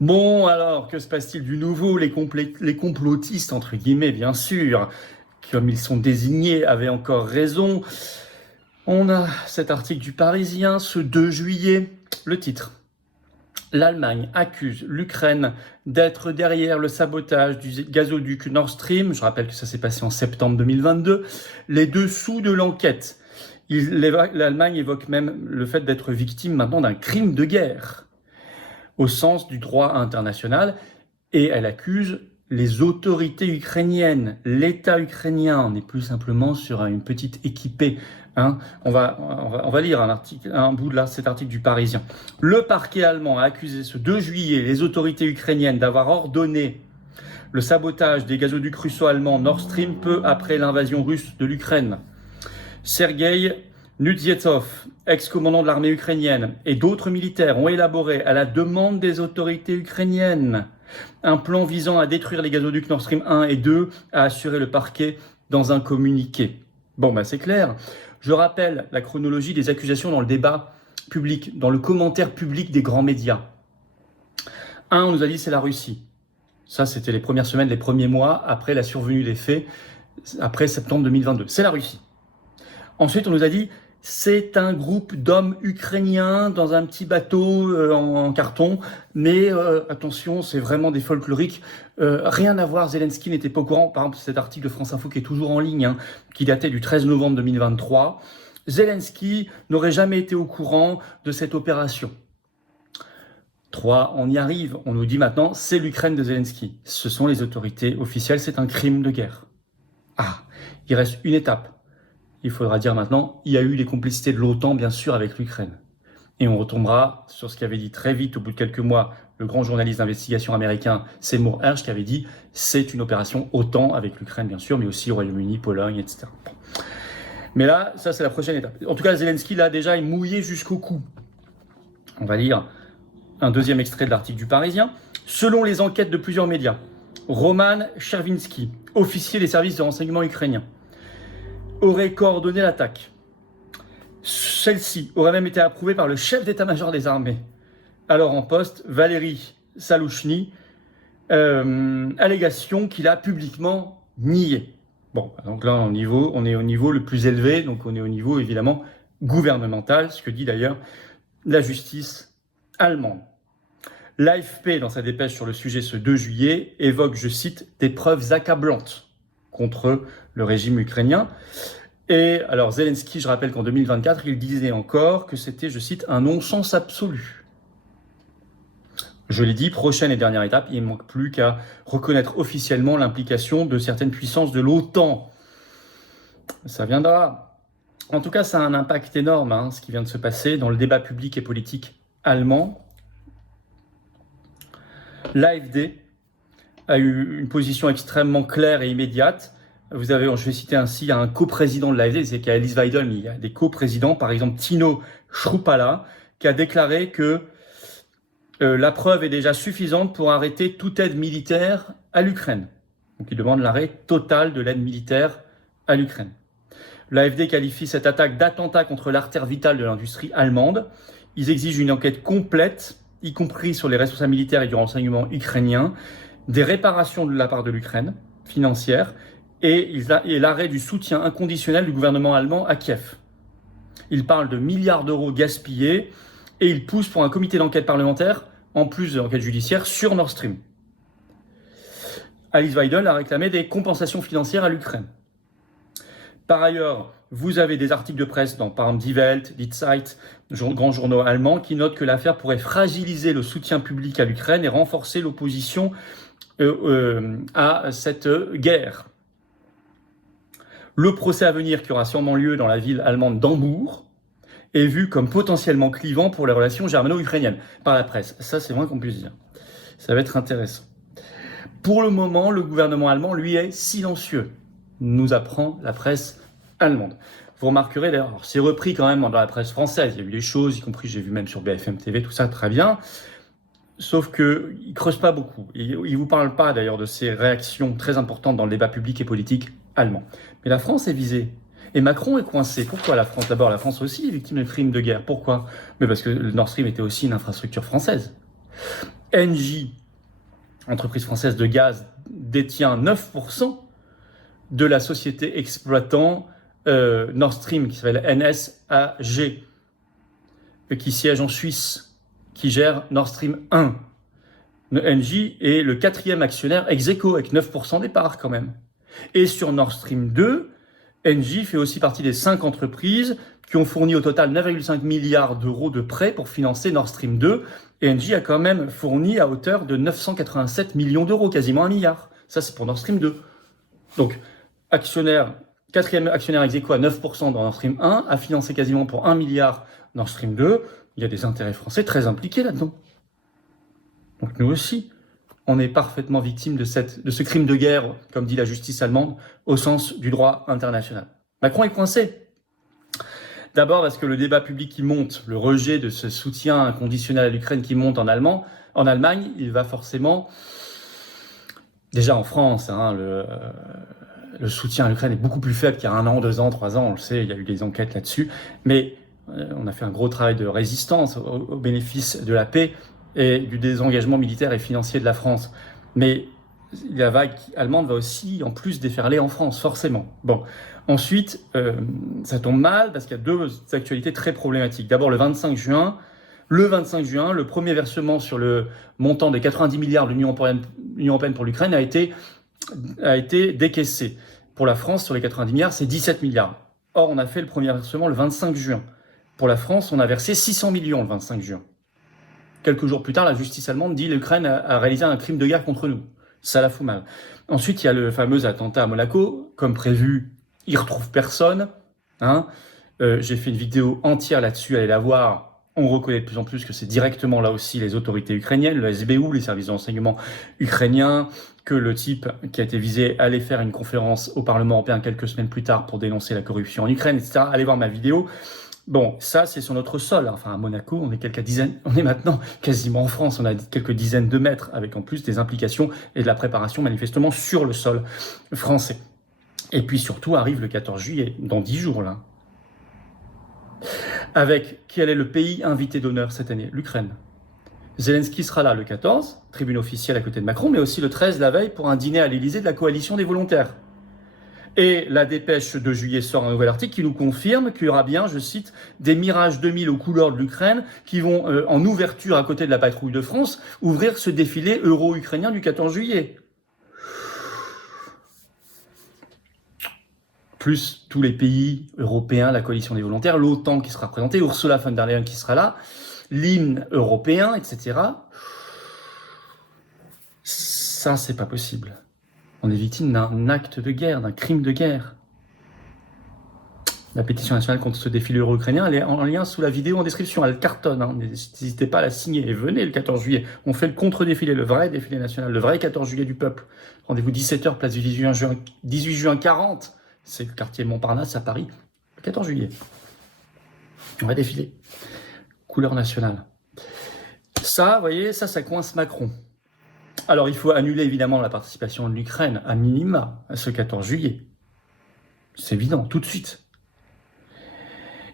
Bon, alors, que se passe-t-il du nouveau? Les complotistes, entre guillemets, bien sûr, comme ils sont désignés, avaient encore raison. On a cet article du Parisien, ce 2 juillet, le titre. L'Allemagne accuse l'Ukraine d'être derrière le sabotage du gazoduc Nord Stream. Je rappelle que ça s'est passé en septembre 2022. Les dessous de l'enquête. L'Allemagne évoque même le fait d'être victime maintenant d'un crime de guerre, au sens du droit international, et elle accuse les autorités ukrainiennes, l'État ukrainien. On n'est plus simplement sur une petite équipée. On va lire un bout de cet article du Parisien. Le parquet allemand a accusé ce 2 juillet les autorités ukrainiennes d'avoir ordonné le sabotage des gazoducs russo-allemands Nord Stream peu après l'invasion russe de l'Ukraine. Sergueï Nudzietsov, ex-commandant de l'armée ukrainienne, et d'autres militaires ont élaboré, à la demande des autorités ukrainiennes, un plan visant à détruire les gazoducs Nord Stream 1 et 2, a assuré le parquet dans un communiqué. Bon, c'est clair. Je rappelle la chronologie des accusations dans le débat public, dans le commentaire public des grands médias. On nous a dit c'est la Russie. Ça, c'était les premières semaines, les premiers mois après la survenue des faits, après septembre 2022. C'est la Russie. Ensuite, on nous a dit c'est un groupe d'hommes ukrainiens dans un petit bateau en carton, mais attention, c'est vraiment des folkloriques. Rien à voir, Zelensky n'était pas au courant. Par exemple, cet article de France Info qui est toujours en ligne, qui datait du 13 novembre 2023. Zelensky n'aurait jamais été au courant de cette opération. 3, on y arrive. On nous dit maintenant, c'est l'Ukraine de Zelensky. Ce sont les autorités officielles, c'est un crime de guerre. Il reste une étape. Il faudra dire maintenant, il y a eu les complicités de l'OTAN, bien sûr, avec l'Ukraine. Et on retombera sur ce qu'avait dit très vite, au bout de quelques mois, le grand journaliste d'investigation américain Seymour Hersh, qui avait dit c'est une opération OTAN avec l'Ukraine, bien sûr, mais aussi au Royaume-Uni, Pologne, etc. Mais là, ça, c'est la prochaine étape. En tout cas, Zelensky, là, déjà, est mouillé jusqu'au cou. On va lire un deuxième extrait de l'article du Parisien. Selon les enquêtes de plusieurs médias, Roman Chervinsky, officier des services de renseignement ukrainiens, aurait coordonné l'attaque. Celle-ci aurait même été approuvée par le chef d'état-major des armées, alors en poste, Valéry Salouchny, allégation qu'il a publiquement niée. Bon, donc là, on est au niveau le plus élevé, donc on est au niveau évidemment gouvernemental, ce que dit d'ailleurs la justice allemande. L'AFP, dans sa dépêche sur le sujet ce 2 juillet, évoque, je cite, des preuves accablantes contre le régime ukrainien. Et alors Zelensky, je rappelle qu'en 2024, il disait encore que c'était, je cite, un non-sens absolu. Je l'ai dit, prochaine et dernière étape, il ne manque plus qu'à reconnaître officiellement l'implication de certaines puissances de l'OTAN. Ça viendra. En tout cas, ça a un impact énorme, ce qui vient de se passer dans le débat public et politique allemand. L'AfD a eu une position extrêmement claire et immédiate. Vous avez, je vais citer ainsi, il y a un coprésident de l'AfD, c'est qu'il y a Alice Weidel, mais il y a des coprésidents, par exemple Tino Chrupala, qui a déclaré que la preuve est déjà suffisante pour arrêter toute aide militaire à l'Ukraine. Donc il demande l'arrêt total de l'aide militaire à l'Ukraine. L'AfD qualifie cette attaque d'attentat contre l'artère vitale de l'industrie allemande. Ils exigent une enquête complète, y compris sur les responsables militaires et du renseignement ukrainien, des réparations de la part de l'Ukraine, financières, et l'arrêt du soutien inconditionnel du gouvernement allemand à Kiev. Ils parlent de milliards d'euros gaspillés et ils poussent pour un comité d'enquête parlementaire, en plus de l'enquête judiciaire, sur Nord Stream. Alice Weidel a réclamé des compensations financières à l'Ukraine. Par ailleurs, vous avez des articles de presse dans, par exemple, Die Welt, Die Zeit, grands journaux allemands, qui notent que l'affaire pourrait fragiliser le soutien public à l'Ukraine et renforcer l'opposition à cette guerre. Le procès à venir, qui aura sûrement lieu dans la ville allemande d'Hambourg, est vu comme potentiellement clivant pour les relations germano-ukrainiennes par la presse. Ça, c'est moins qu'on puisse dire. Ça va être intéressant. Pour le moment, le gouvernement allemand, lui, est silencieux, nous apprend la presse allemande. Vous remarquerez d'ailleurs, c'est repris quand même dans la presse française. Il y a eu des choses, y compris, j'ai vu même sur BFM TV, tout ça, très bien. Sauf qu'ils ne creusent pas beaucoup. Ils ne vous parlent pas d'ailleurs de ces réactions très importantes dans le débat public et politique allemand. Mais la France est visée. Et Macron est coincé. Pourquoi la France? D'abord, la France aussi est victime de crimes de guerre. Pourquoi? Mais parce que le Nord Stream était aussi une infrastructure française. Engie, entreprise française de gaz, détient 9% de la société exploitant Nord Stream, qui s'appelle NSAG, qui siège en Suisse, qui gère Nord Stream 1. Engie est le 4e actionnaire ex aequo, avec 9% des parts quand même. Et sur Nord Stream 2, Engie fait aussi partie des 5 entreprises qui ont fourni au total 9,5 milliards d'euros de prêts pour financer Nord Stream 2. Et Engie a quand même fourni à hauteur de 987 millions d'euros, quasiment 1 milliard. Ça, c'est pour Nord Stream 2. Donc, actionnaire, 4e actionnaire ex aequo à 9% dans Nord Stream 1, a financé quasiment pour 1 milliard Nord Stream 2. Il y a des intérêts français très impliqués là-dedans. Donc nous aussi, on est parfaitement victime de ce crime de guerre, comme dit la justice allemande, au sens du droit international. Macron est coincé. D'abord parce que le débat public qui monte, le rejet de ce soutien inconditionnel à l'Ukraine qui monte en Allemagne, il va forcément... Déjà en France, le soutien à l'Ukraine est beaucoup plus faible qu'il y a 1 an, 2 ans, 3 ans, on le sait, il y a eu des enquêtes là-dessus. Mais on a fait un gros travail de résistance au bénéfice de la paix et du désengagement militaire et financier de la France. Mais la vague allemande va aussi, en plus, déferler en France, forcément. Bon. Ensuite, ça tombe mal parce qu'il y a 2 actualités très problématiques. D'abord, le 25 juin, le premier versement sur le montant des 90 milliards de l'Union européenne pour l'Ukraine a été décaissé. Pour la France, sur les 90 milliards, c'est 17 milliards. Or, on a fait le premier versement le 25 juin. Pour la France, on a versé 600 millions le 25 juin. Quelques jours plus tard, la justice allemande dit que l'Ukraine a réalisé un crime de guerre contre nous. Ça la fout mal. Ensuite, il y a le fameux attentat à Monaco. Comme prévu, il ne retrouve personne. J'ai fait une vidéo entière là-dessus, allez la voir. On reconnaît de plus en plus que c'est directement là aussi les autorités ukrainiennes, le SBU, les services de renseignement ukrainiens, que le type qui a été visé allait faire une conférence au Parlement européen quelques semaines plus tard pour dénoncer la corruption en Ukraine, etc. Allez voir ma vidéo. Bon, ça, c'est sur notre sol. Enfin, à Monaco, on est maintenant quasiment en France. On a quelques dizaines de mètres, avec en plus des implications et de la préparation manifestement sur le sol français. Et puis surtout, arrive le 14 juillet, dans 10 jours, là. Avec quel est le pays invité d'honneur cette année? L'Ukraine. Zelensky sera là le 14, tribune officielle à côté de Macron, mais aussi le 13, la veille, pour un dîner à l'Élysée de la coalition des volontaires. Et la dépêche de juillet sort un nouvel article qui nous confirme qu'il y aura bien, je cite, des Mirage 2000 aux couleurs de l'Ukraine qui vont, en ouverture à côté de la patrouille de France, ouvrir ce défilé euro-ukrainien du 14 juillet. Plus tous les pays européens, la coalition des volontaires, l'OTAN qui sera représentée, Ursula von der Leyen qui sera là, l'hymne européen, etc. Ça, c'est pas possible. On est victime d'un acte de guerre, d'un crime de guerre. La pétition nationale contre ce défilé euro-ukrainien, elle est en lien sous la vidéo en description. Elle cartonne, n'hésitez pas à la signer. Et venez le 14 juillet. On fait le contre-défilé, le vrai défilé national, le vrai 14 juillet du peuple. Rendez-vous 17h, place du 18 juin 40. C'est le quartier Montparnasse à Paris. Le 14 juillet. On va défiler. Couleur nationale. Ça, vous voyez, ça coince Macron. Alors, il faut annuler évidemment la participation de l'Ukraine à minima à ce 14 juillet. C'est évident, tout de suite.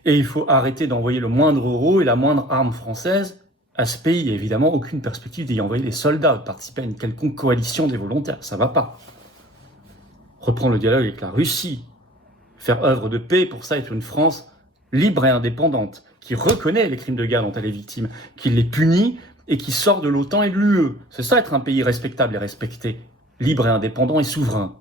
Et il faut arrêter d'envoyer le moindre euro et la moindre arme française à ce pays. Évidemment, aucune perspective d'y envoyer des soldats, de participer à une quelconque coalition des volontaires. Ça va pas. Reprendre le dialogue avec la Russie. Faire œuvre de paix, pour ça, être une France libre et indépendante, qui reconnaît les crimes de guerre dont elle est victime, qui les punit et qui sort de l'OTAN et de l'UE. C'est ça être un pays respectable et respecté, libre et indépendant et souverain.